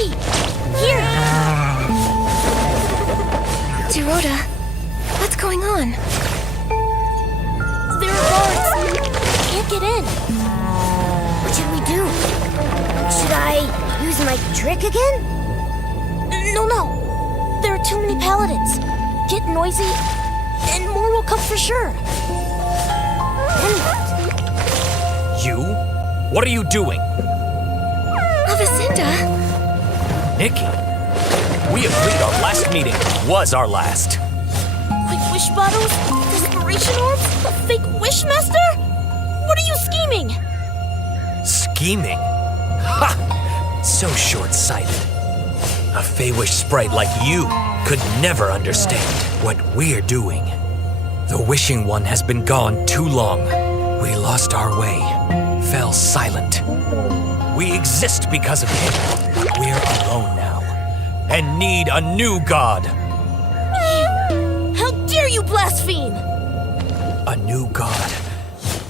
Nikki! Here! Dorota, what's going on? There are guards! Can't get in! What should we do? Should I use my trick again? No. There are too many paladins. Get noisy, and more will come for sure. Then what? You? What are you doing? Avacinda? Nikki, we agreed our last meeting was our last. Quick wish bottles? Desperation orbs? A fake wishmaster? What are you scheming? Scheming? Ha! So short-sighted. A Fey-wish sprite like you could never understand what we're doing. The Wishing One has been gone too long. We lost our way, fell silent. We exist because of him. We're alone now, and need a new god. How dare you blaspheme! A new god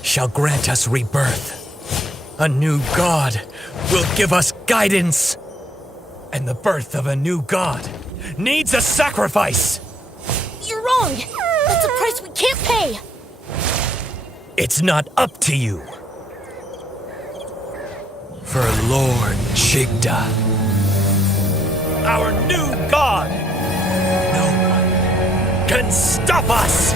shall grant us rebirth. A new god will give us guidance. And the birth of a new god needs a sacrifice. You're wrong! That's a price we can't pay! It's not up to you. For Lord Chigda, our new god, no one can stop us!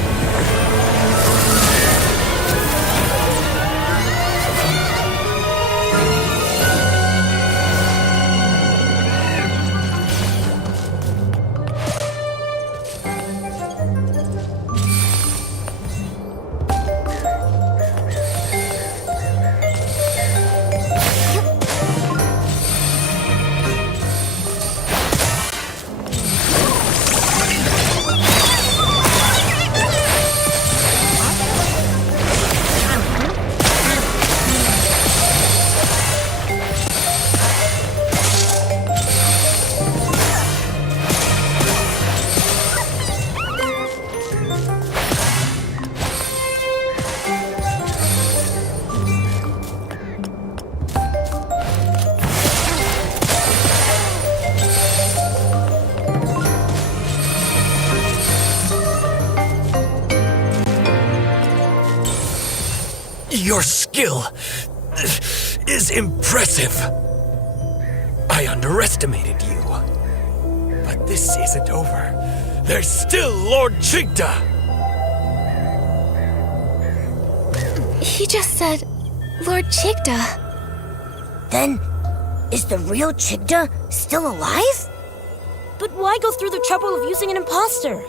Your skill is impressive. I underestimated you. But this isn't over. There's still Lord Chigda. He just said, Lord Chigda. Then, is the real Chigda still alive? But why go through the trouble of using an imposter?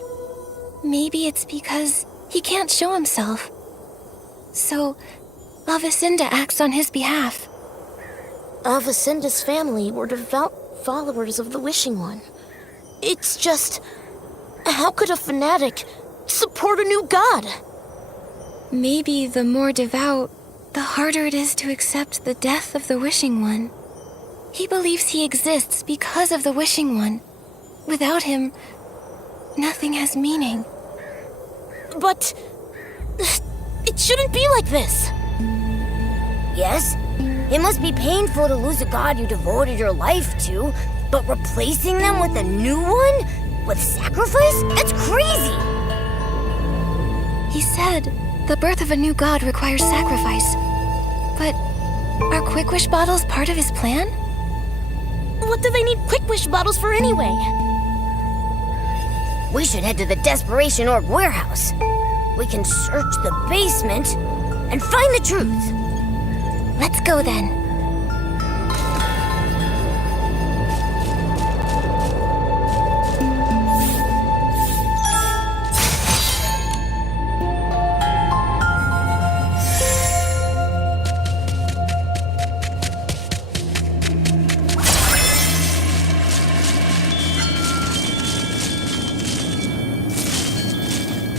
Maybe it's because he can't show himself. So, Avacinda acts on his behalf. Avacinda's family were devout followers of the Wishing One. It's just... how could a fanatic support a new god? Maybe the more devout, the harder it is to accept the death of the Wishing One. He believes he exists because of the Wishing One. Without him, nothing has meaning. But... it shouldn't be like this. Yes, it must be painful to lose a god you devoted your life to, but replacing them with a new one? With sacrifice? That's crazy! He said the birth of a new god requires sacrifice. But are Quick Wish bottles part of his plan? What do they need Quick Wish bottles for anyway? We should head to the Desperation Orb warehouse. We can search the basement and find the truth. Let's go then.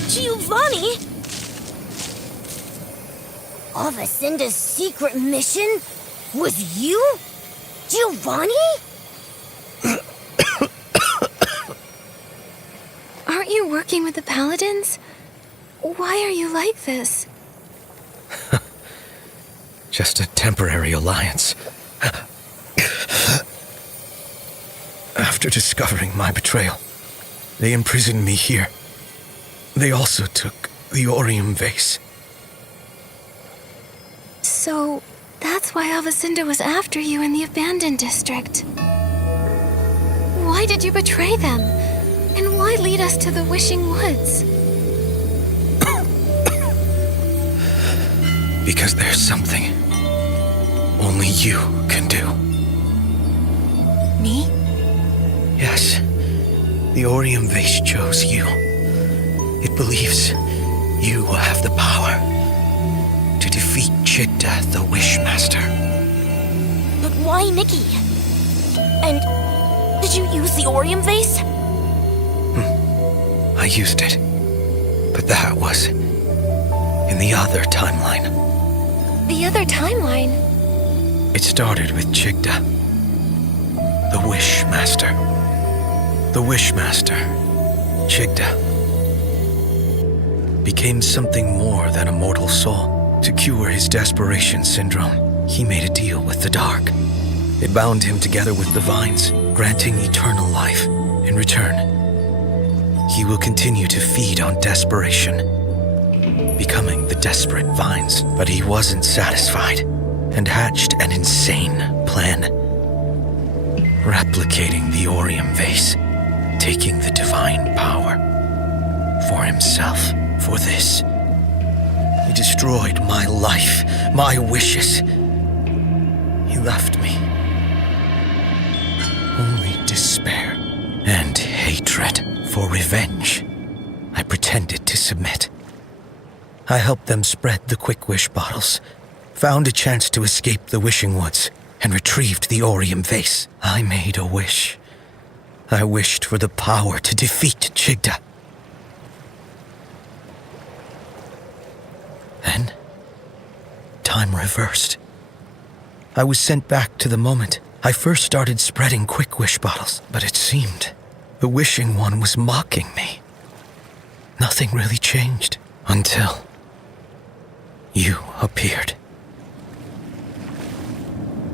Giovanni? Avacinda's secret mission was you? Giovanni? Aren't you working with the Paladins? Why are you like this? Just a temporary alliance. After discovering my betrayal, they imprisoned me here. They also took the Orium vase. So, that's why Alvacinda was after you in the abandoned district. Why did you betray them? And why lead us to the Wishing Woods? Because there's something only you can do. Me? Yes, the Orium vase chose you. It believes you will have the power to defeat Chigda, the Wishmaster. But why Nikki? And did you use the Orium vase? I used it, but that was in the other timeline. The other timeline? It started with Chigda, the Wishmaster. The Wishmaster, Chigda, became something more than a mortal soul. To cure his desperation syndrome, he made a deal with the Dark. It bound him together with the vines, granting eternal life. In return, he will continue to feed on desperation, becoming the desperate vines. But he wasn't satisfied and hatched an insane plan. Replicating the Orium vase, taking the divine power for himself. For this, he destroyed my life, my wishes. He left me only despair and hatred. For revenge, I pretended to submit. I helped them spread the Quick Wish bottles, found a chance to escape the Wishing Woods, and retrieved the Orium vase. I made a wish. I wished for the power to defeat Chigda. Then, time reversed. I was sent back to the moment I first started spreading Quick Wish bottles, but it seemed the Wishing One was mocking me. Nothing really changed until you appeared.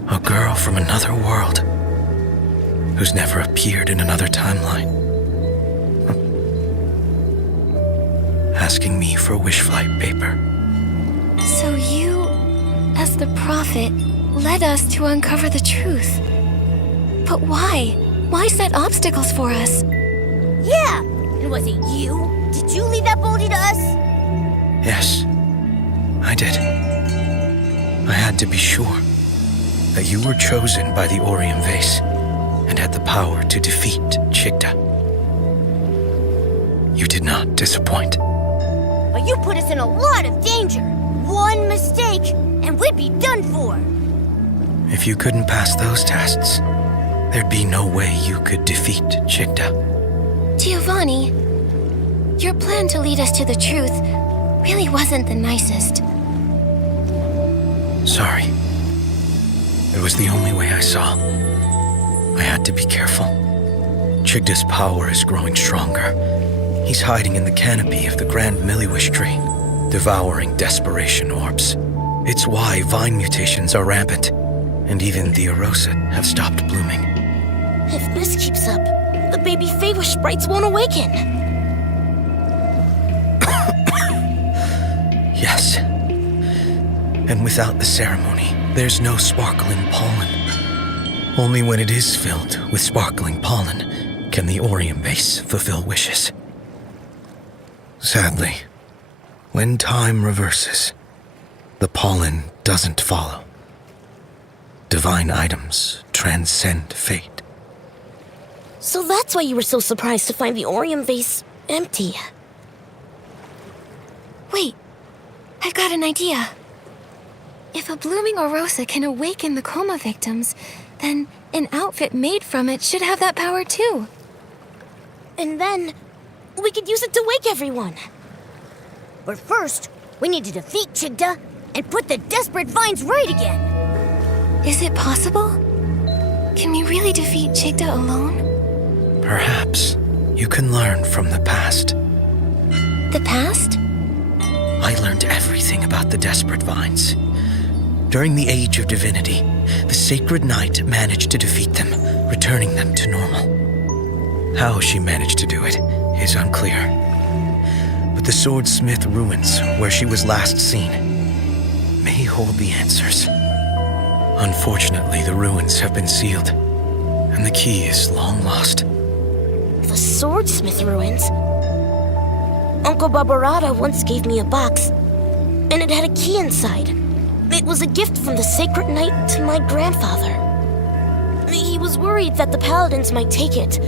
A girl from another world who's never appeared in another timeline. Asking me for wish flight paper. So you, as the prophet, led us to uncover the truth. But why? Why set obstacles for us? Yeah, and was it you? Did you leave that boulder to us? Yes, I did. I had to be sure that you were chosen by the Orium vase and had the power to defeat Chigda. You did not disappoint. But you put us in a lot of danger. One mistake, and we'd be done for. If you couldn't pass those tests, there'd be no way you could defeat Chigda. Giovanni, your plan to lead us to the truth really wasn't the nicest. Sorry. It was the only way I saw. I had to be careful. Chigda's power is growing stronger. He's hiding in the canopy of the Grand Milliwish tree, devouring desperation orbs. It's why vine mutations are rampant, and even the Arosa have stopped blooming. If this keeps up, the baby Feywish sprites won't awaken. Yes. And without the ceremony, there's no sparkling pollen. Only when it is filled with sparkling pollen can the Orium vase fulfill wishes. Sadly, when time reverses, the pollen doesn't follow. Divine items transcend fate. So that's why you were so surprised to find the Orium vase empty. Wait, I've got an idea. If a blooming Arosa can awaken the coma victims, then an outfit made from it should have that power too. And then we could use it to wake everyone. But first, we need to defeat Chigda and put the desperate vines right again. Is it possible? Can we really defeat Chigda alone? Perhaps you can learn from the past. The past? I learned everything about the desperate vines. During the Age of Divinity, the Sacred Knight managed to defeat them, returning them to normal. How she managed to do it is unclear. But the Swordsmith ruins, where she was last seen, may hold the answers. Unfortunately, the ruins have been sealed, and the key is long lost. The Swordsmith ruins? Uncle Barbarata once gave me a box, and it had a key inside. It was a gift from the Sacred Knight to my grandfather. He was worried that the paladins might take it,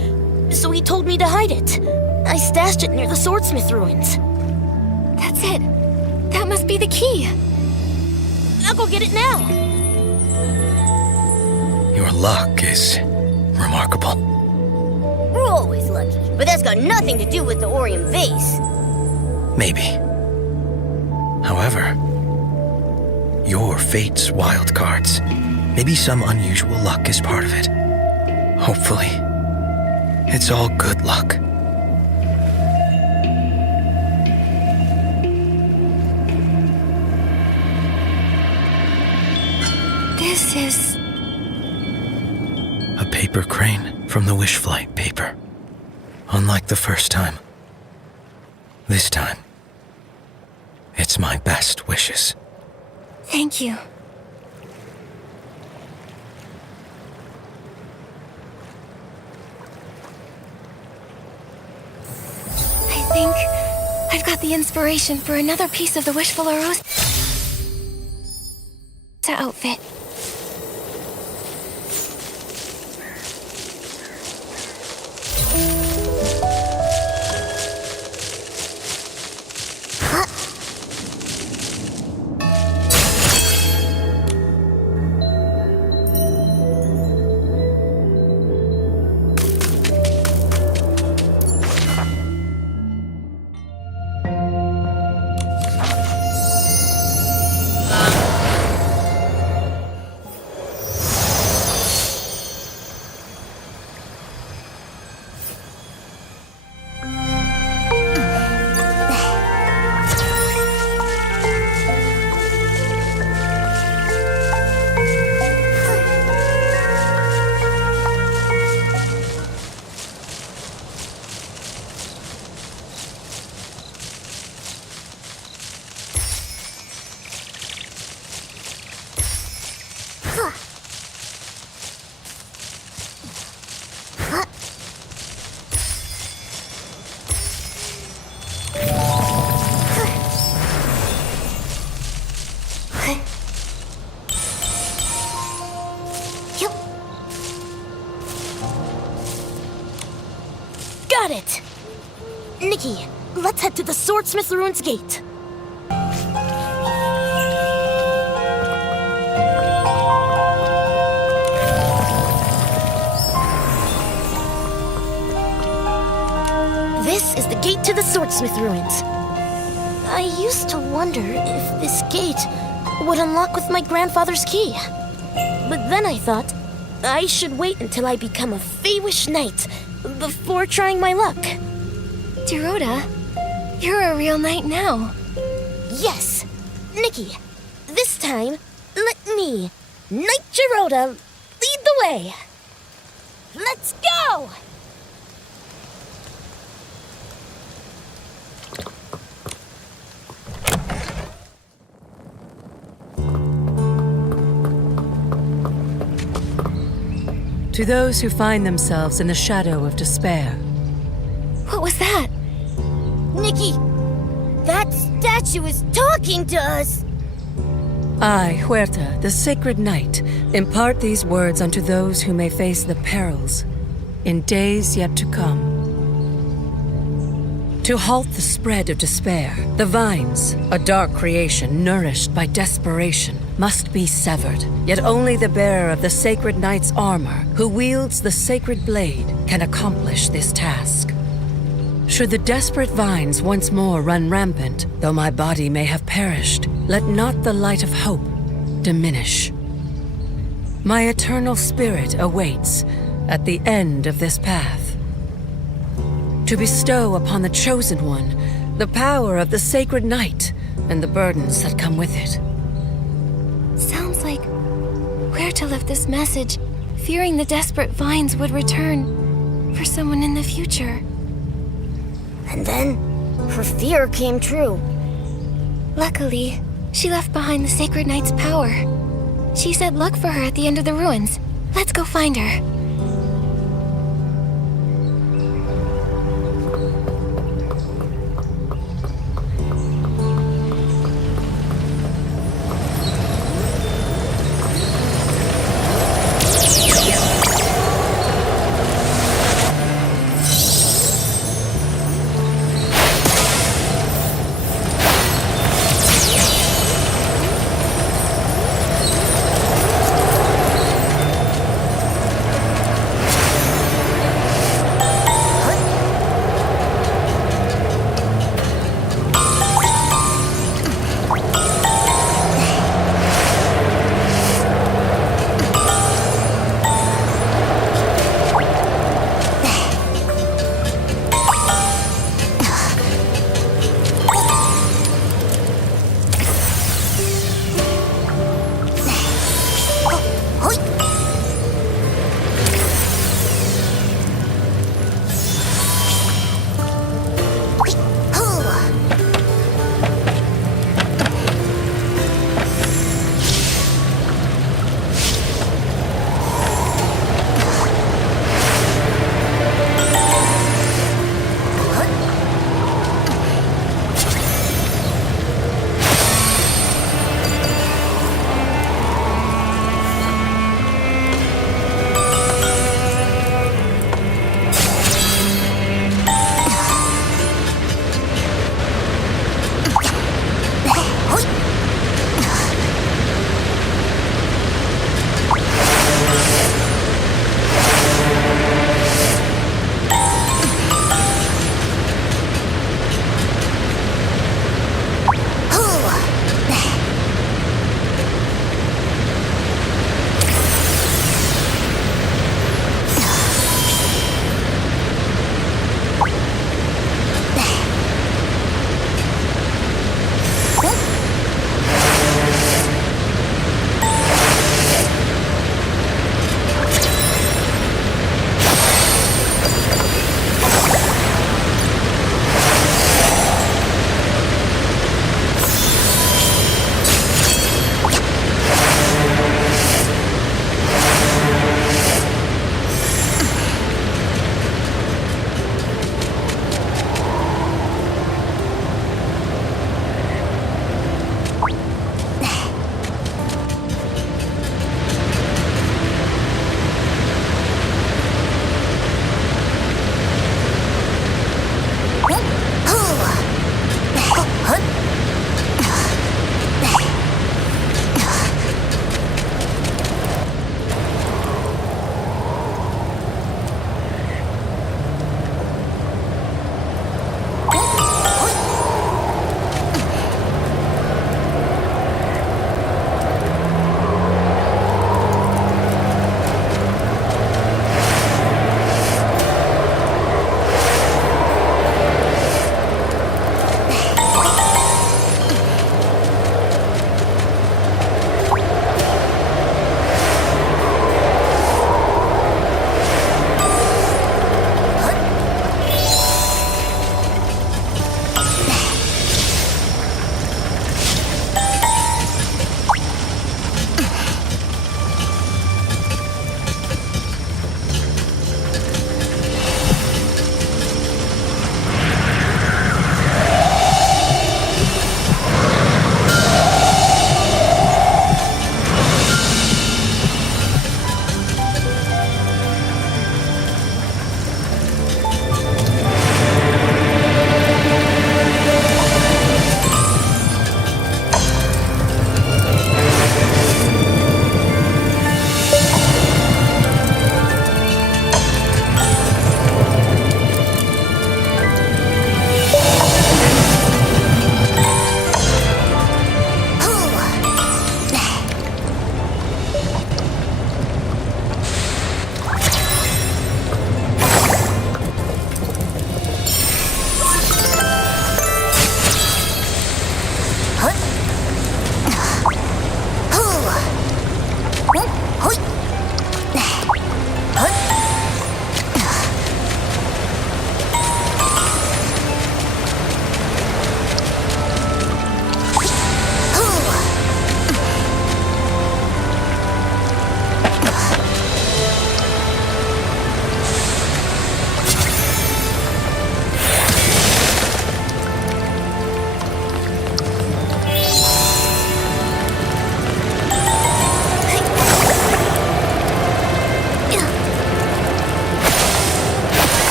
so he told me to hide it. I stashed it near the Swordsmith ruins. That's it. That must be the key. I'll go get it now. Your luck is remarkable. We're always lucky, but that's got nothing to do with the Orium vase. Maybe. However, your fate's wild cards. Maybe some unusual luck is part of it. Hopefully, it's all good luck. This is... A paper crane from the wish flight paper. Unlike the first time. This time, it's my best wishes. Thank you. I think I've got the inspiration for another piece of the Wishful Rose outfit. Got it! Nikki, let's head to the Swordsmith Ruins Gate. This is the gate to the Swordsmith Ruins. I used to wonder if this gate would unlock with my grandfather's key. But then I thought I should wait until I become a Feywish Knight before trying my luck. Dorota, you're a real knight now. Yes, Nikki, this time, let me, Knight Dorota, lead the way. Let's go! To those who find themselves in the shadow of despair. What was that? Nikki, that statue is talking to us. I, Huerta, the Sacred Knight, impart these words unto those who may face the perils in days yet to come. To halt the spread of despair, the vines, a dark creation nourished by desperation, must be severed. Yet only the bearer of the Sacred Knight's armor, who wields the sacred blade, can accomplish this task. Should the desperate vines once more run rampant, though my body may have perished, let not the light of hope diminish. My eternal spirit awaits at the end of this path, to bestow upon the Chosen One the power of the Sacred Knight and the burdens that come with it. Sounds like Huerta left this message, fearing the desperate vines would return. for someone in the future. And then, her fear came true. Luckily, she left behind the Sacred Knight's power. She said look for her at the end of the ruins. Let's go find her.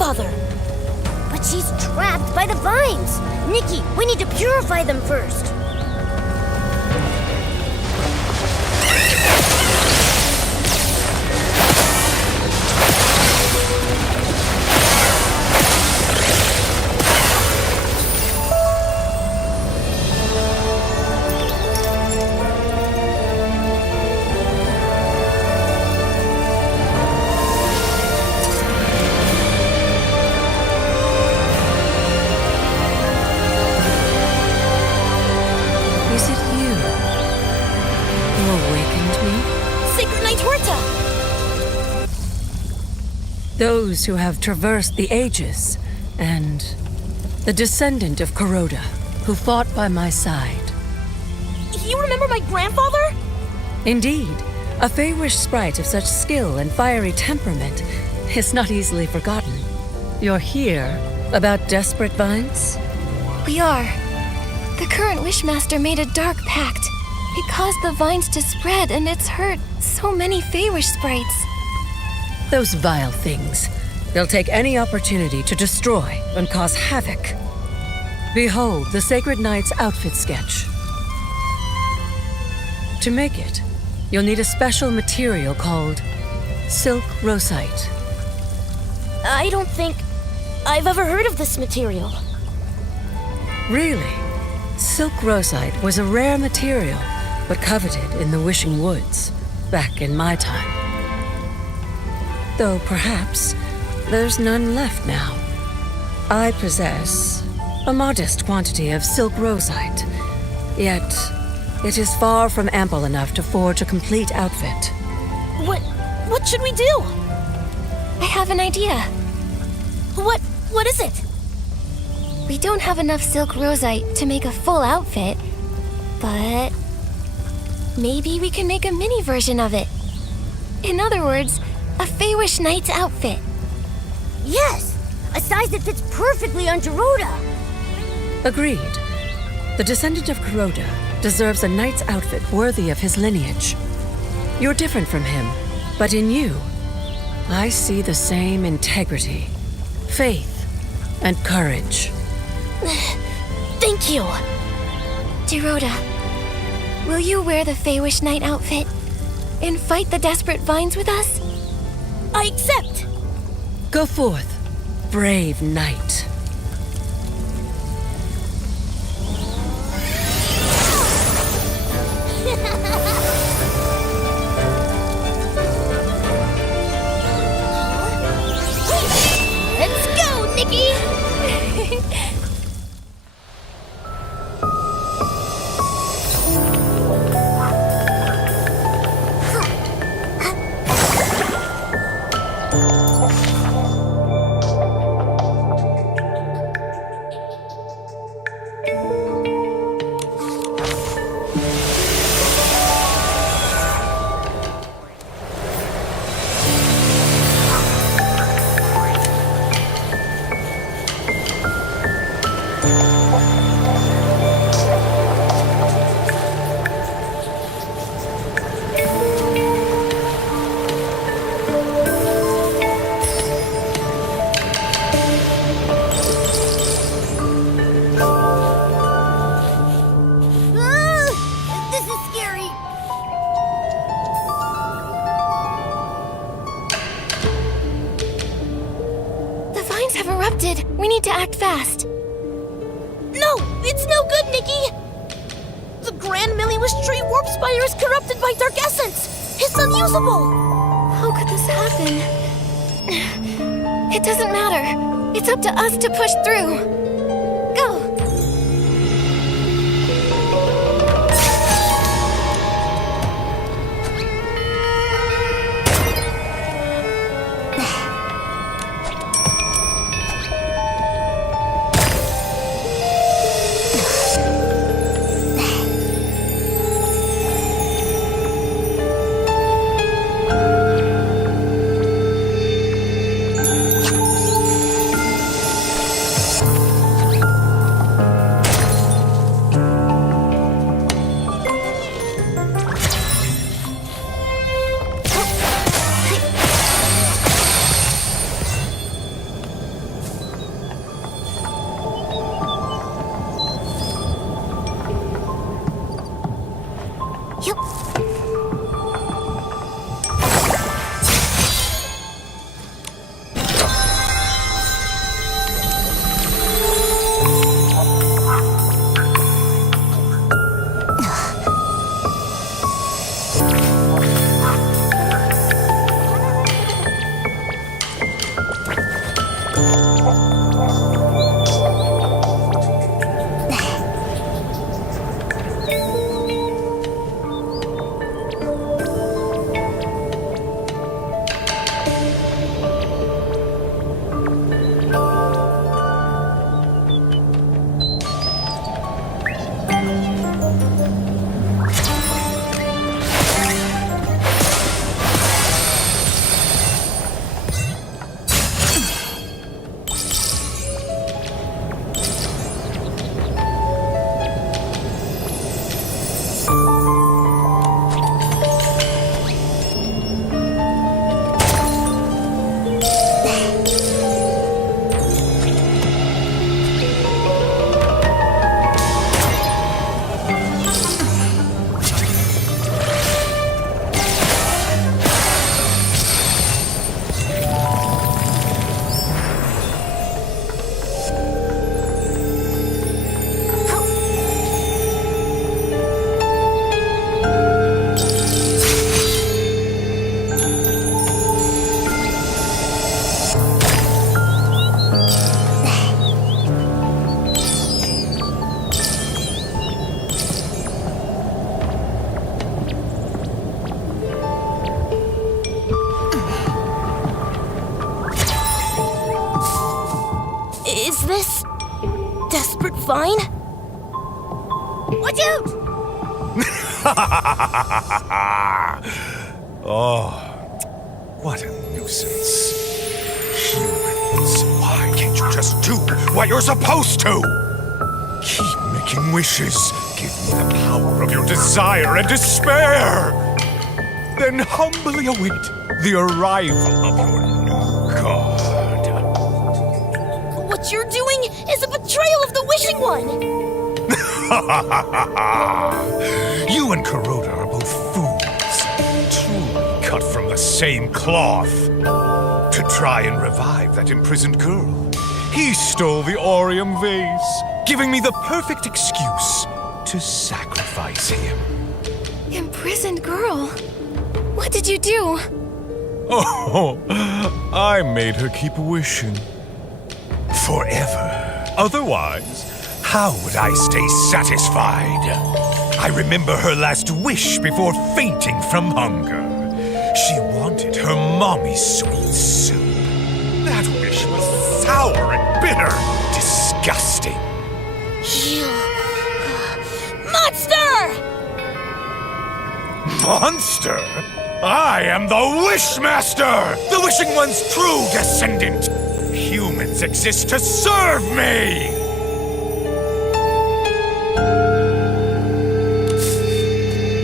grandfather. But she's trapped by the vines. Nikki, we need to purify them first. Is it you who awakened me? Sacred Knight Huerta! Those who have traversed the ages, and the descendant of Kuroda, who fought by my side. You remember my grandfather? Indeed, a Feywish sprite of such skill and fiery temperament is not easily forgotten. You're here about desperate vines? We are. The current Wishmaster made a dark pact. It caused the vines to spread, and it's hurt so many Feywish sprites. Those vile things. They'll take any opportunity to destroy and cause havoc. Behold the Sacred Knight's outfit sketch. To make it, you'll need a special material called silk rosite. I don't think I've ever heard of this material. Really? Silk rosite was a rare material, but coveted in the Wishing Woods, back in my time. Though perhaps there's none left now. I possess a modest quantity of silk rosite, yet it is far from ample enough to forge a complete outfit. What should we do? I have an idea. What is it? We don't have enough silk rosite to make a full outfit, but maybe we can make a mini version of it. In other words, a Feywish Knight's outfit. Yes! A size that fits perfectly on Kuroda. Agreed. The descendant of Kuroda deserves a knight's outfit worthy of his lineage. You're different from him, but in you, I see the same integrity, faith, and courage. Thank you. Kuroda, will you wear the Feywish Knight outfit and fight the desperate vines with us? I accept. Go forth, brave knight. Let's go, Nikki! This is scary. The vines have erupted. We need to act fast. No, it's no good, Nikki! The Grand Miliwish Tree Warp Spire is corrupted by dark essence! It's unusable! How could this happen? It doesn't matter. It's up to us to push through. Go! desperate vine? Watch out! Oh, what a nuisance. Humans, why can't you just do what you're supposed to? Keep making wishes. Give me the power of your desire and despair. Then humbly await the arrival of your new god. What you're doing is a betrayal of the Wishing One! You and Kuroda are both fools, truly cut from the same cloth. To try and revive that imprisoned girl, he stole the Orium vase, giving me the perfect excuse to sacrifice him. Imprisoned girl? What did you do? Oh, I made her keep wishing. Forever. Otherwise, how would I stay satisfied? I remember her last wish before fainting from hunger. She wanted her mommy's sweet soup. That wish was sour and bitter. Disgusting. You... Monster! Monster? I am the Wishmaster! The Wishing One's true descendant! Humans exist to serve me!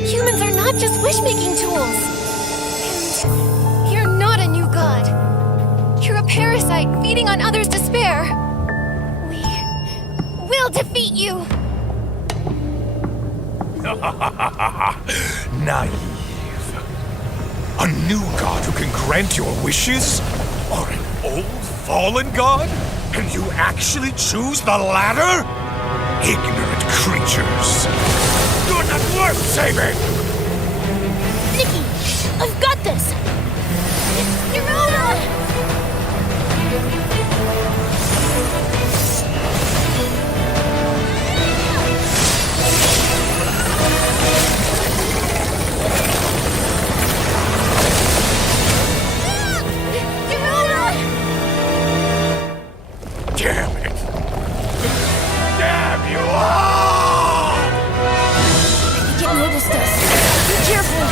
Humans are not just wish-making tools. And you're not a new god. You're a parasite feeding on others' despair. We will defeat you. Naive. A new god who can grant your wishes? Or an old fallen god? And you actually choose the latter? Ignorant creatures. You're not worth saving! Nikki, I've got this! You're on! Damn it! Damn you all! Get noticed us. Be careful.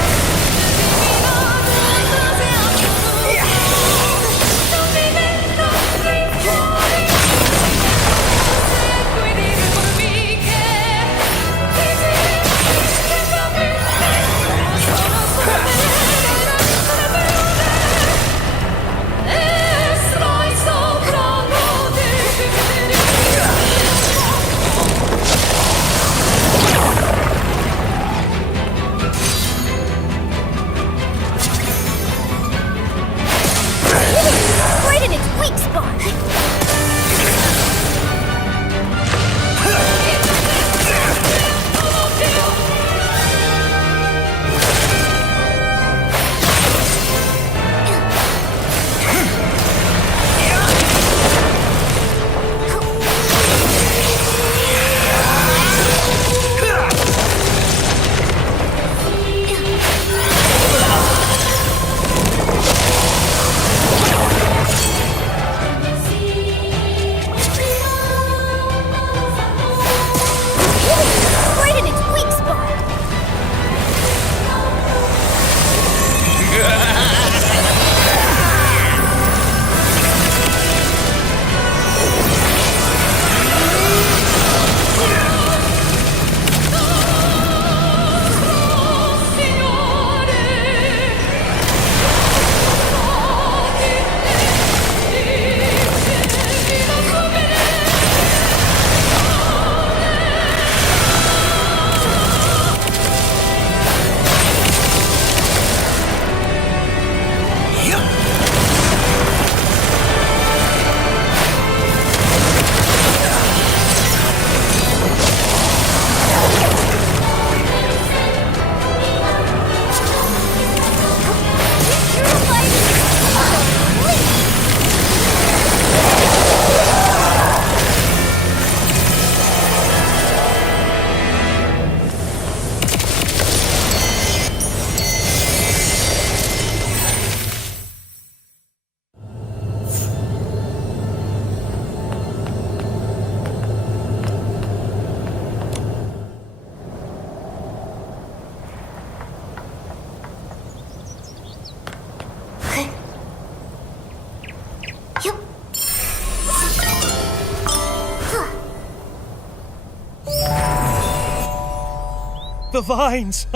The vines!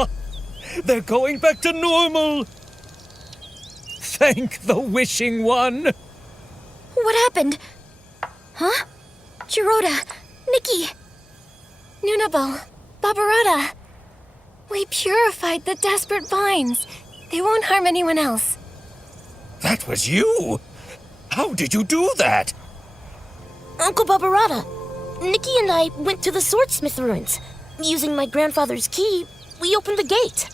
They're going back to normal! Thank the Wishing One! What happened? Huh? Jiroda, Nikki, Nunabo, Babarada. We purified the desperate vines. They won't harm anyone else. That was you? How did you do that? Uncle Babarada, Nikki and I went to the swordsmith ruins. Using my grandfather's key, we opened the gate.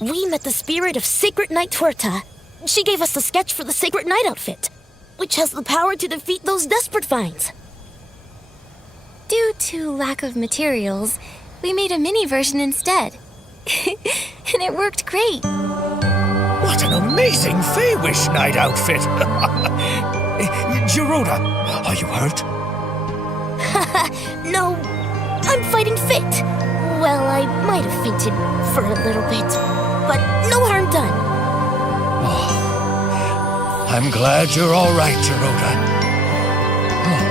We met the spirit of Sacred Knight Tuerta. She gave us the sketch for the Sacred Knight outfit, which has the power to defeat those desperate vines. Due to lack of materials, we made a mini version instead. And it worked great. What an amazing Feywish Knight outfit! Jiroda, are you hurt? No, I'm fighting fit. Well, I might have fainted for a little bit, but no harm done. Oh, I'm glad you're all right, Jiroda. Oh,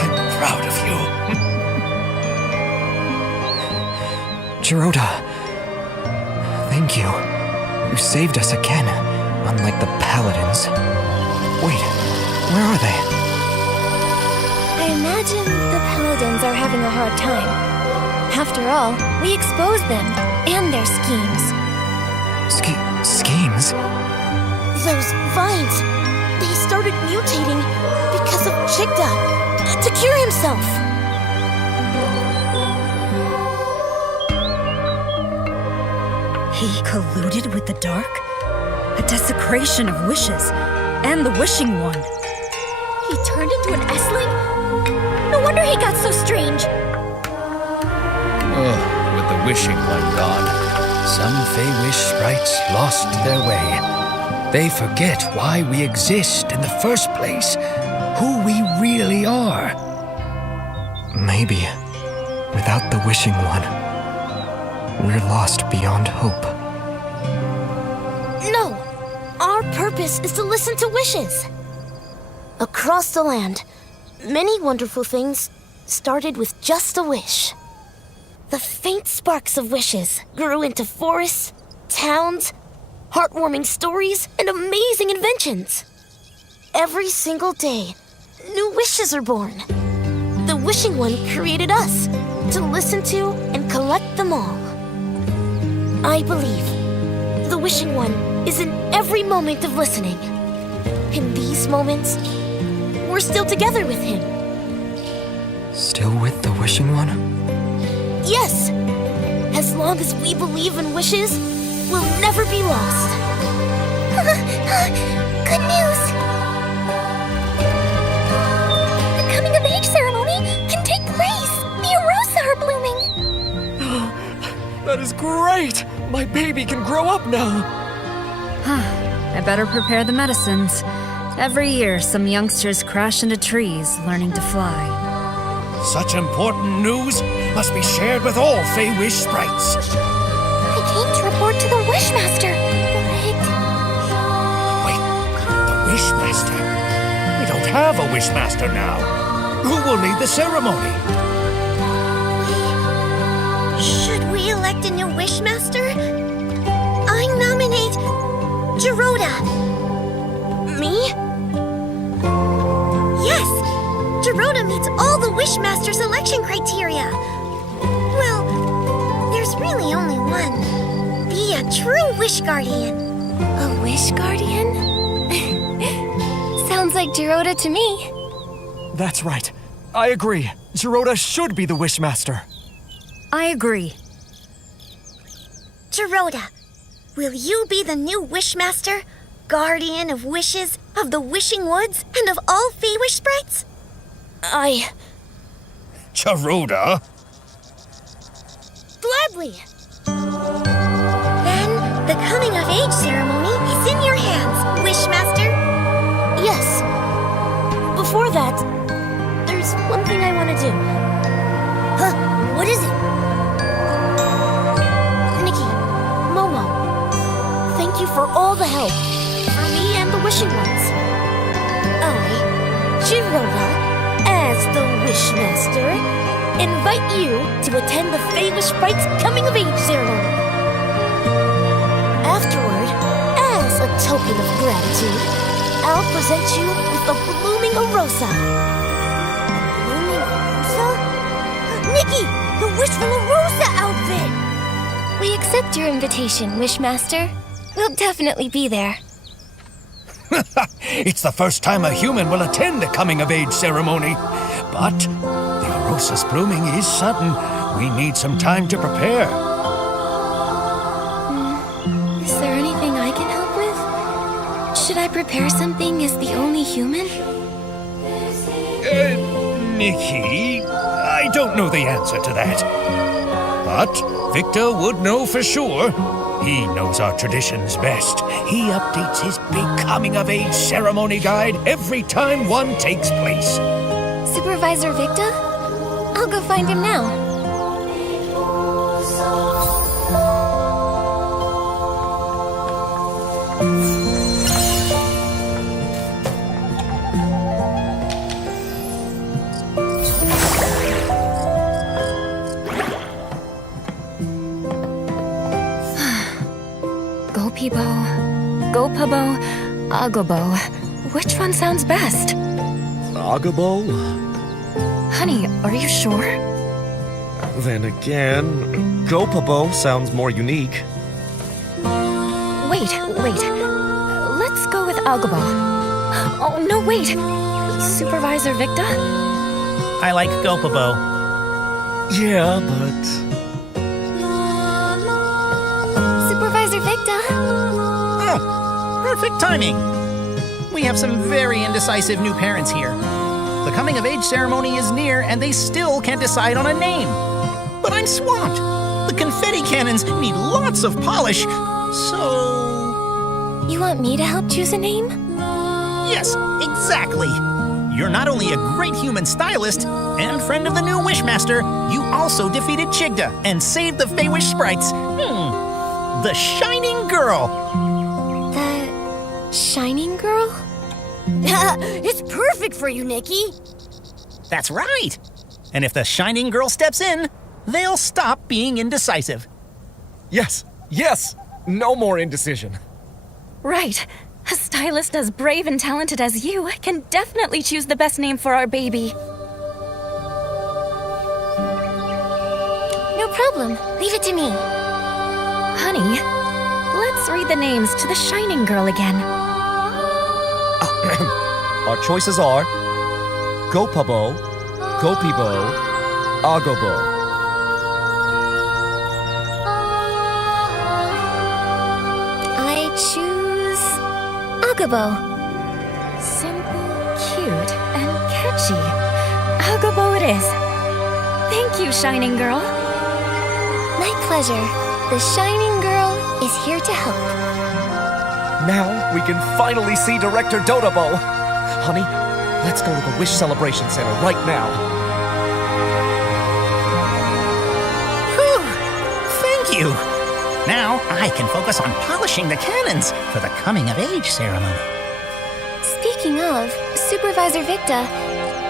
I'm proud of you. Jiroda, thank you. You saved us again, unlike the paladins. Wait, where are they? I imagine the paladins are having a hard time. After all, we exposed them and their schemes. Schemes? Those vines, they started mutating because of Chigda to cure himself. He colluded with the dark? A desecration of wishes, and the Wishing One. He turned into an S-ling? No wonder he got so strange. With the Wishing One gone, some Feywish sprites lost their way. They forget why we exist in the first place, who we really are. Maybe, without the Wishing One, we're lost beyond hope. No, our purpose is to listen to wishes. Across the land, many wonderful things started with just a wish. The faint sparks of wishes grew into forests, towns, heartwarming stories, and amazing inventions. Every single day, new wishes are born. The Wishing One created us to listen to and collect them all. I believe the Wishing One is in every moment of listening. In these moments, we're still together with him. Still with the Wishing One? Yes! As long as we believe in wishes, we'll never be lost. Good news! The coming of age ceremony can take place! The Arosa are blooming! That is great! My baby can grow up now! I better prepare the medicines. Every year, some youngsters crash into trees, learning to fly. Such important news must be shared with all Feywish sprites. I came to report to the Wishmaster, Wait, the Wishmaster? We don't have a Wishmaster now. Who will lead the ceremony? Should we elect a new Wishmaster? I nominate Jiroda. Me? Yes, Jiroda meets all the Wishmaster selection criteria. Well, there's really only one. Be a true Wish Guardian. A Wish Guardian? Sounds like Jiroda to me. That's right. I agree. Jiroda should be the Wishmaster. I agree. Jiroda, will you be the new Wishmaster? Guardian of wishes, of the Wishing Woods, and of all Feywish sprites? Jiroda? Gladly! Then, the coming of age ceremony is in your hands, Wishmaster. Yes. Before that, there's one thing I want to do. Huh, what is it? Nikki, Momo, thank you for all the help. For me and the Wishing Ones. I, Jiroda, as the Wishmaster, invite you to attend the Fey Sprite's coming-of-age ceremony. Afterward, as a token of gratitude, I'll present you with a blooming Arosa. Blooming Arosa? Nikki, the Wishful Arosa outfit! We accept your invitation, Wishmaster. We'll definitely be there. It's the first time a human will attend a coming-of-age ceremony. But the Arosa's blooming is sudden. We need some time to prepare. Is there anything I can help with? Should I prepare something as the only human? Nikki, I don't know the answer to that. But Victor would know for sure. He knows our traditions best. He updates his big coming-of-age ceremony guide every time one takes place. Supervisor Victor? I'll go find him now. Gopibo, Gopabo, Agobo. Which one sounds best? Agabo? Honey, are you sure? Then again, Gopabo sounds more unique. Wait. Let's go with Agobo. Oh, no, wait. Supervisor Victor? I like Gopabo. Yeah, but... Supervisor Victor? Oh, perfect timing. We have some very indecisive new parents here. The coming-of-age ceremony is near, and they still can't decide on a name. But I'm swamped. The confetti cannons need lots of polish, so... You want me to help choose a name? Yes, exactly. You're not only a great human stylist and friend of the new Wishmaster, you also defeated Chigda and saved the Feywish sprites. The Shining Girl. The Shining Girl? It's perfect for you, Nikki. That's right. And if the Shining Girl steps in, they'll stop being indecisive. Yes! No more indecision. Right. A stylist as brave and talented as you can definitely choose the best name for our baby. No problem. Leave it to me. Honey, let's read the names to the Shining Girl again. Our choices are Gopabo, Gopibo, Agobo. I choose Agobo. Simple, cute, and catchy. Agobo it is. Thank you, Shining Girl. My pleasure. The Shining Girl is here to help. Now we can finally see Director Dodabo. Honey, let's go to the Wish Celebration Center right now. Whew! Thank you. Now I can focus on polishing the cannons for the coming-of-age ceremony. Speaking of, Supervisor Victor,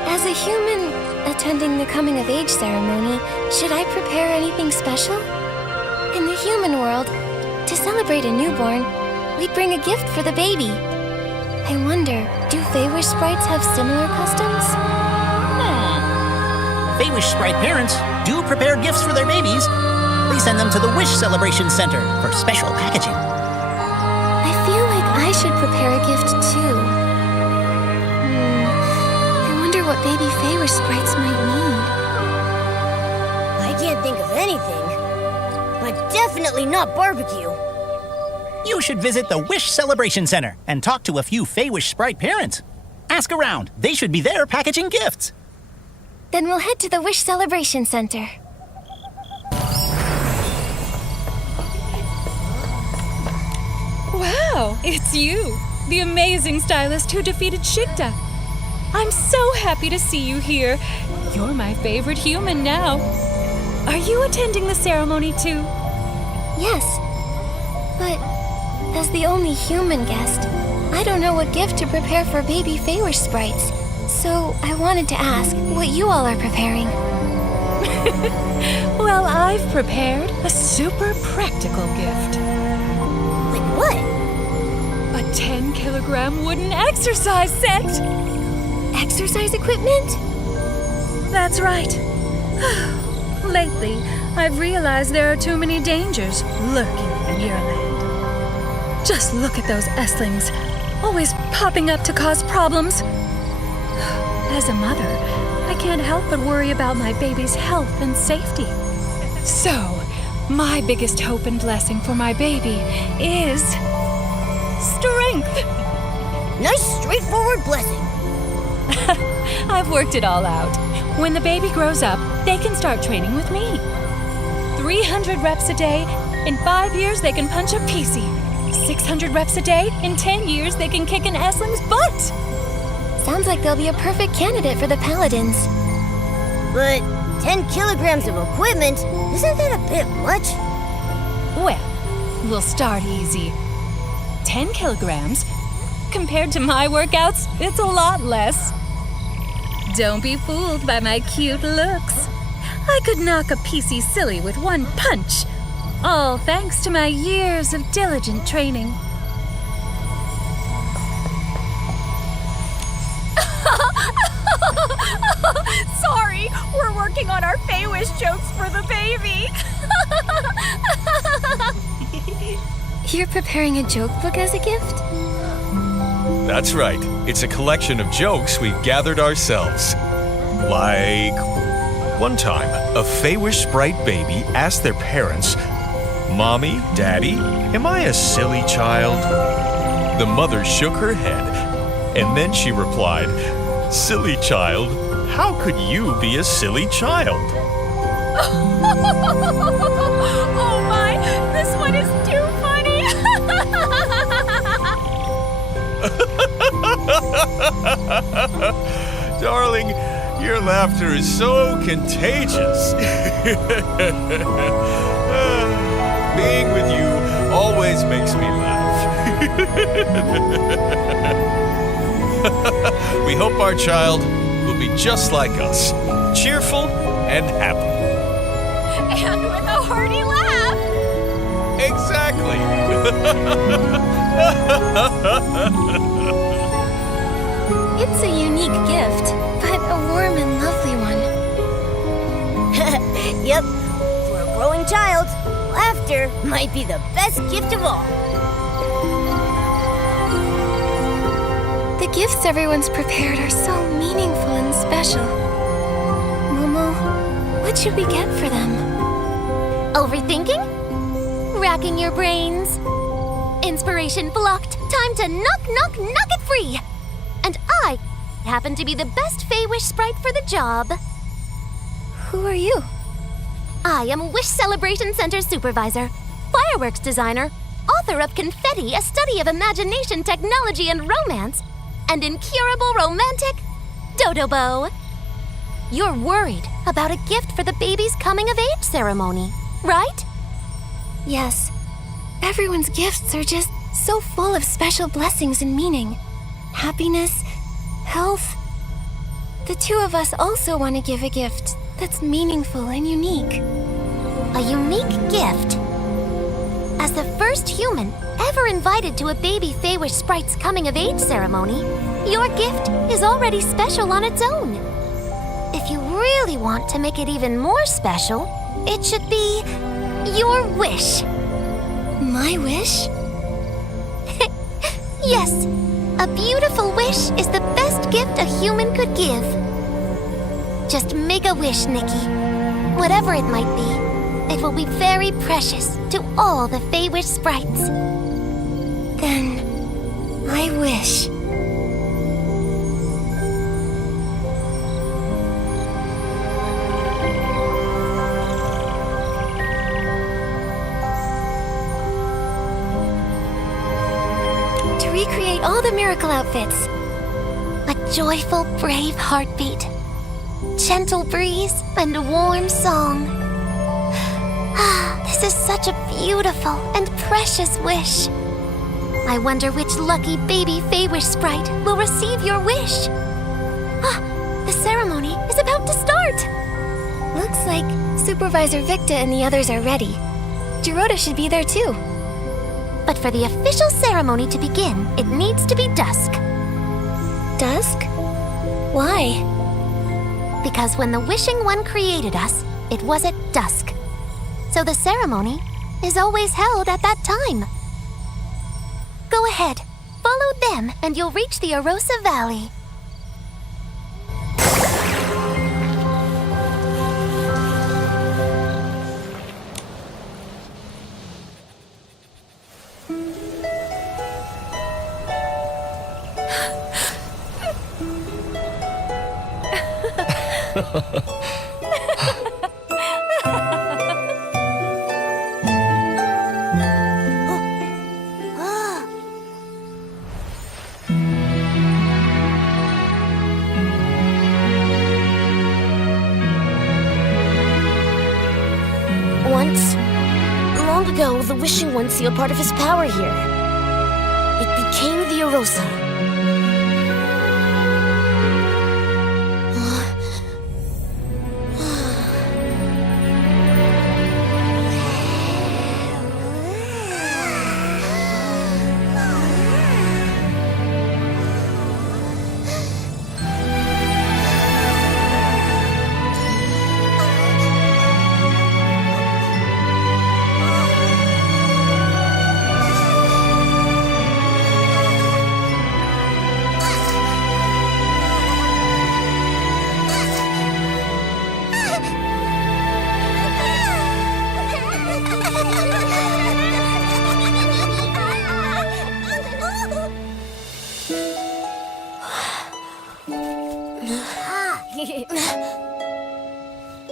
as a human attending the coming-of-age ceremony, should I prepare anything special? In the human world, to celebrate a newborn, we'd bring a gift for the baby. I wonder, do Feywish sprites have similar customs? Feywish sprite parents do prepare gifts for their babies. They send them to the Wish Celebration Center for special packaging. I feel like I should prepare a gift too. I wonder what baby Feywish sprites might need. I can't think of anything. But definitely not barbecue. You should visit the Wish Celebration Center and talk to a few Feywish sprite parents. Ask around. They should be there packaging gifts. Then we'll head to the Wish Celebration Center. Wow, it's you, the amazing stylist who defeated Chigda. I'm so happy to see you here. You're my favorite human now. Are you attending the ceremony too? Yes, but as the only human guest, I don't know what gift to prepare for baby Feywish sprites. So I wanted to ask what you all are preparing. Well, I've prepared a super practical gift. Like what? A 10-kilogram wooden exercise set! Exercise equipment? That's right. Lately, I've realized there are too many dangers lurking in Muirland. Just look at those Esslings, always popping up to cause problems. As a mother, I can't help but worry about my baby's health and safety. So, my biggest hope and blessing for my baby is strength. Nice straightforward blessing. I've worked it all out. When the baby grows up, they can start training with me. 300 reps a day. In 5 years, they can punch a PC. 600 reps a day. In 10 years, they can kick an Essling's butt. Sounds like they'll be a perfect candidate for the Paladins. But 10 kilograms of equipment, isn't that a bit much? Well, we'll start easy. 10 kilograms? Compared to my workouts, it's a lot less. Don't be fooled by my cute looks. I could knock a PC silly with one punch. All thanks to my years of diligent training. Sorry, we're working on our Feywish jokes for the baby. You're preparing a joke book as a gift? That's right. It's a collection of jokes we've gathered ourselves. Like, one time, a Feywish sprite baby asked their parents, "Mommy, Daddy, am I a silly child?" The mother shook her head, and then she replied, "Silly child? How could you be a silly child?" Oh my, this one is too funny. Darling, your laughter is so contagious. Being with you always makes me laugh. We hope our child will be just like us, cheerful and happy. And with a hearty laugh. Exactly. It's a unique gift, but a warm and lovely one. Yep, for a growing child, laughter might be the best gift of all. The gifts everyone's prepared are so meaningful and special. Momo, what should we get for them? Overthinking? Racking your brains? Inspiration blocked. Time to knock it free! And I happen to be the best Feywish sprite for the job. Who are you? I am Wish Celebration Center Supervisor, Fireworks Designer, author of Confetti, a study of imagination, technology, and romance, and incurable romantic Dodobo. You're worried about a gift for the baby's coming-of-age ceremony, right? Yes. Everyone's gifts are just so full of special blessings and meaning. Happiness, health. The two of us also want to give a gift that's meaningful and unique. A unique gift? As the first human ever invited to a baby Feywish sprite's coming-of-age ceremony, your gift is already special on its own. If you really want to make it even more special, it should be your wish. My wish? Yes, a beautiful wish is the best gift a human could give. Just make a wish, Nikki. Whatever it might be, it will be very precious to all the Feywish sprites. Then, I wish. To recreate all the miracle outfits. A joyful, brave heartbeat. Gentle breeze and a warm song. This is such a beautiful and precious wish. I wonder which lucky baby Feywish sprite will receive your wish. The ceremony is about to start. Looks like Supervisor Victa and the others are ready. Dorota should be there too. But for the official ceremony to begin, it needs to be dusk. Dusk? Why? Because when the Wishing One created us, it was at dusk. So the ceremony is always held at that time. Go ahead, follow them, and you'll reach the Arosa Valley. Once, long ago, the Wishing One sealed part of his power here. It became the Arosa.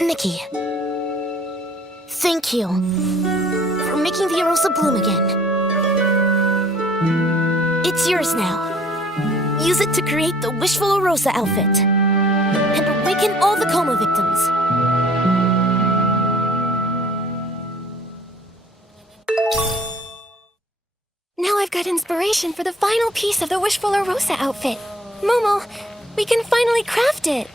Nikki, thank you for making the Arosa bloom again. It's yours now. Use it to create the Wishful Arosa outfit and awaken all the coma victims. Now I've got inspiration for the final piece of the Wishful Arosa outfit. Momo, we can finally craft it.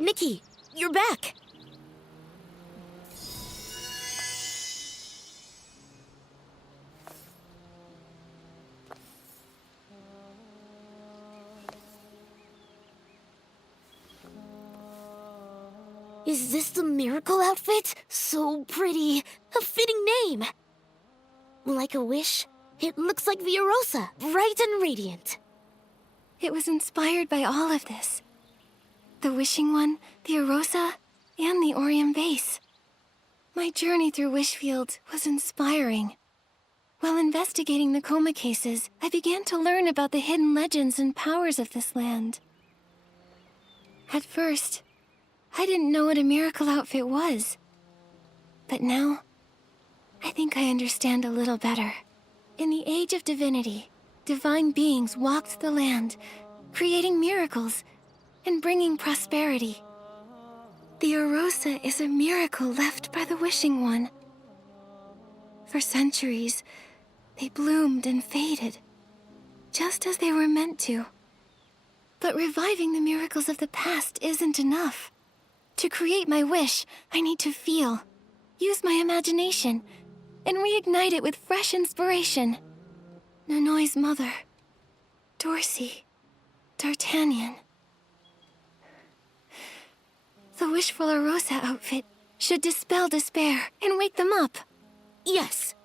Nikki, you're back. Is this the miracle outfit? So pretty. A fitting name. Like a wish, it looks like the Arosa, bright and radiant. It was inspired by all of this. The Wishing One, the Arosa, and the Orium Vase. My journey through Wishfield was inspiring. While investigating the coma cases, I began to learn about the hidden legends and powers of this land. At first, I didn't know what a miracle outfit was. But now, I think I understand a little better. In the Age of Divinity, divine beings walked the land, creating miracles and bringing prosperity. The Arosa is a miracle left by the Wishing One. For centuries, they bloomed and faded, just as they were meant to. But reviving the miracles of the past isn't enough. To create my wish, I need to feel, use my imagination, and reignite it with fresh inspiration. Nonoi's mother, Dorsey, D'Artagnan. The Wishful Rosa outfit should dispel despair and wake them up. Yes.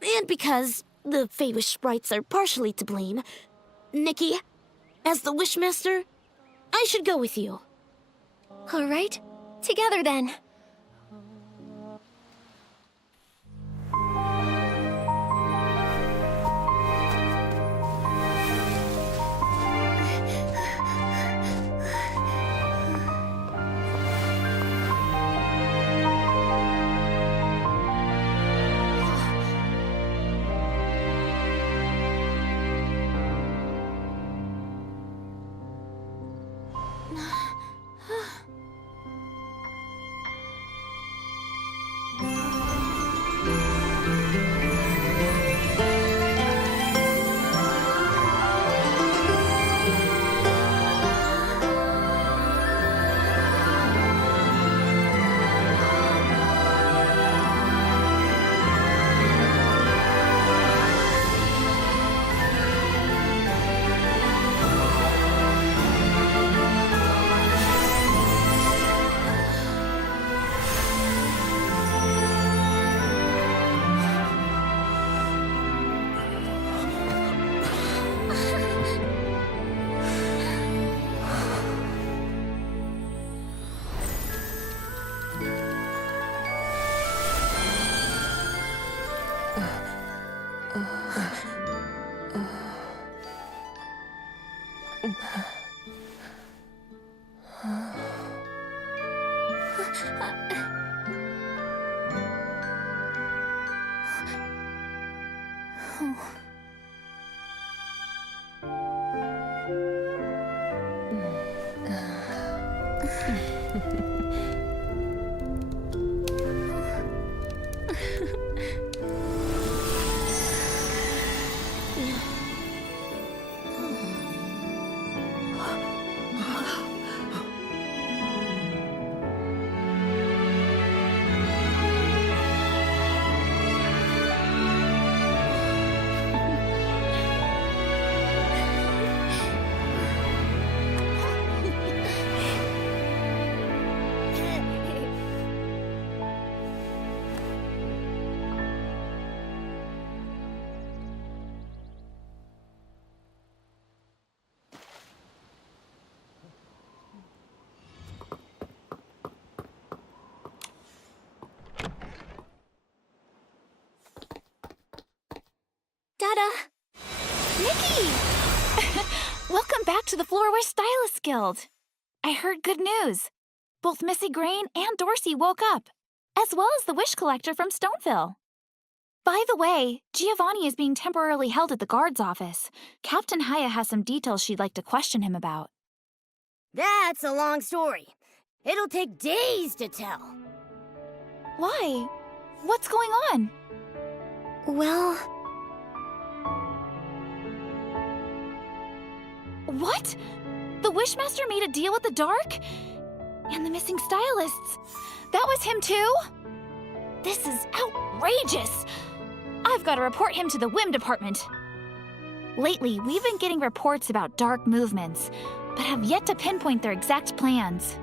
And because the Feywish sprites are partially to blame, Nikki, as the Wishmaster, I should go with you. All right, together then. Dada! Nikki! Welcome back to the Floor-Wish Stylist Guild. I heard good news. Both Missy Grain and Dorsey woke up, as well as the Wish Collector from Stoneville. By the way, Giovanni is being temporarily held at the guard's office. Captain Haya has some details she'd like to question him about. That's a long story. It'll take days to tell. Why? What's going on? Well... What? The Wishmaster made a deal with the Dark? And the missing stylists. That was him too? This is outrageous! I've got to report him to the Whim Department. Lately, we've been getting reports about dark movements, but have yet to pinpoint their exact plans.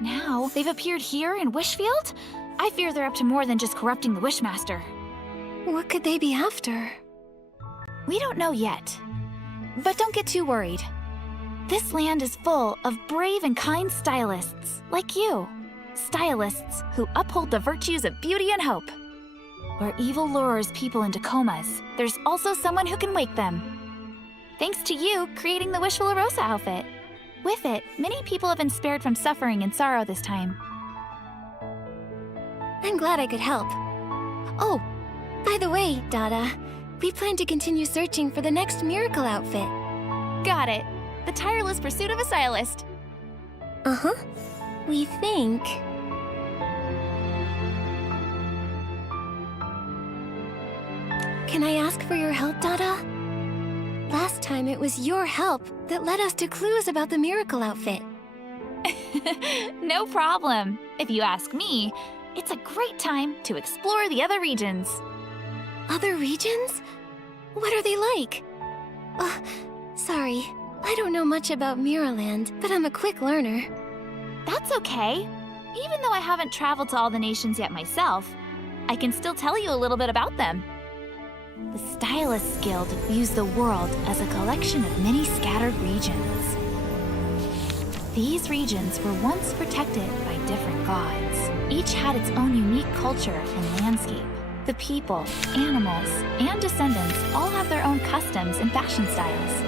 Now, they've appeared here in Wishfield? I fear they're up to more than just corrupting the Wishmaster. What could they be after? We don't know yet. But don't get too worried. This land is full of brave and kind stylists, like you. Stylists who uphold the virtues of beauty and hope. Where evil lures people into comas, there's also someone who can wake them. Thanks to you creating the Wishful Rosa outfit. With it, many people have been spared from suffering and sorrow this time. I'm glad I could help. Oh, by the way, Dada, we plan to continue searching for the next miracle outfit. Got it. The tireless pursuit of a stylist. Uh-huh. We think... Can I ask for your help, Dada? Last time it was your help that led us to clues about the miracle outfit. No problem. If you ask me, it's a great time to explore the other regions. Other regions? What are they like? Sorry, I don't know much about Miraland, but I'm a quick learner. That's okay. Even though I haven't traveled to all the nations yet myself, I can still tell you a little bit about them. The Stylists Guild views the world as a collection of many scattered regions. These regions were once protected by different gods. Each had its own unique culture and landscape. The people, animals, and descendants all have their own customs and fashion styles.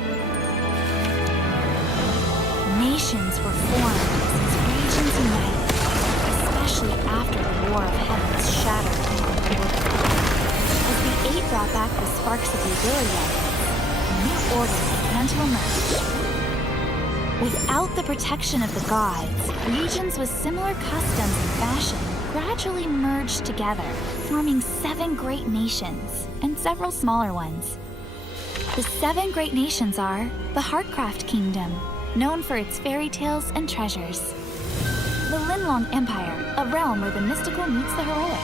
Nations were formed as regions united, especially after the War of Heavens shattered the world. As the Eight brought back the sparks of the ability, a new order began to emerge. Without the protection of the gods, regions with similar customs and fashion gradually merged together, forming 7 great nations and several smaller ones. The 7 great nations are the Heartcraft Kingdom, known for its fairy tales and treasures. The Linlong Empire, a realm where the mystical meets the heroic.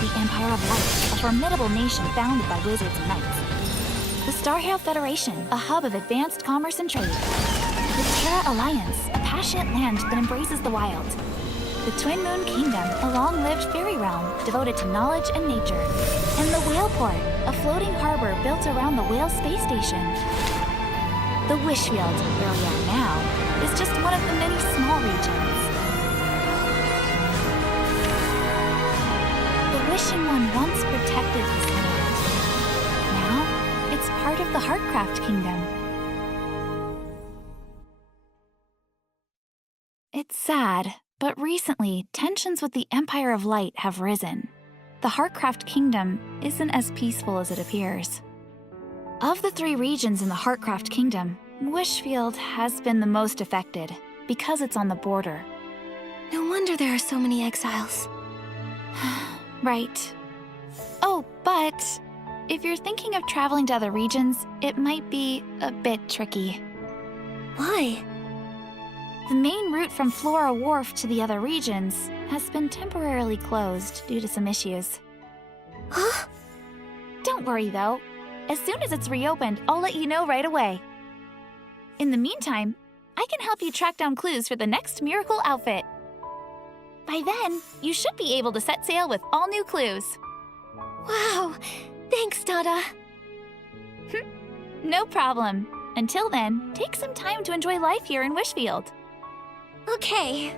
The Empire of Light, a formidable nation founded by wizards and knights. The Starhail Federation, a hub of advanced commerce and trade. The Terra Alliance, a passionate land that embraces the wild. The Twin Moon Kingdom, a long-lived fairy realm devoted to knowledge and nature. And the Whale Port, a floating harbor built around the Whale Space Station. The Wishfield, where we are now, is just one of the many small regions. The Wishing One once protected this land. Now, it's part of the Heartcraft Kingdom. It's sad, but recently, tensions with the Empire of Light have risen. The Heartcraft Kingdom isn't as peaceful as it appears. Of the 3 regions in the Heartcraft Kingdom, Wishfield has been the most affected, because it's on the border. No wonder there are so many exiles. Right. Oh, but if you're thinking of traveling to other regions, it might be a bit tricky. Why? The main route from Flora Wharf to the other regions has been temporarily closed due to some issues. Huh? Don't worry, though. As soon as it's reopened, I'll let you know right away. In the meantime, I can help you track down clues for the next miracle outfit. By then, you should be able to set sail with all new clues. Wow! Thanks, Dada. No problem. Until then, take some time to enjoy life here in Wishfield. Okay.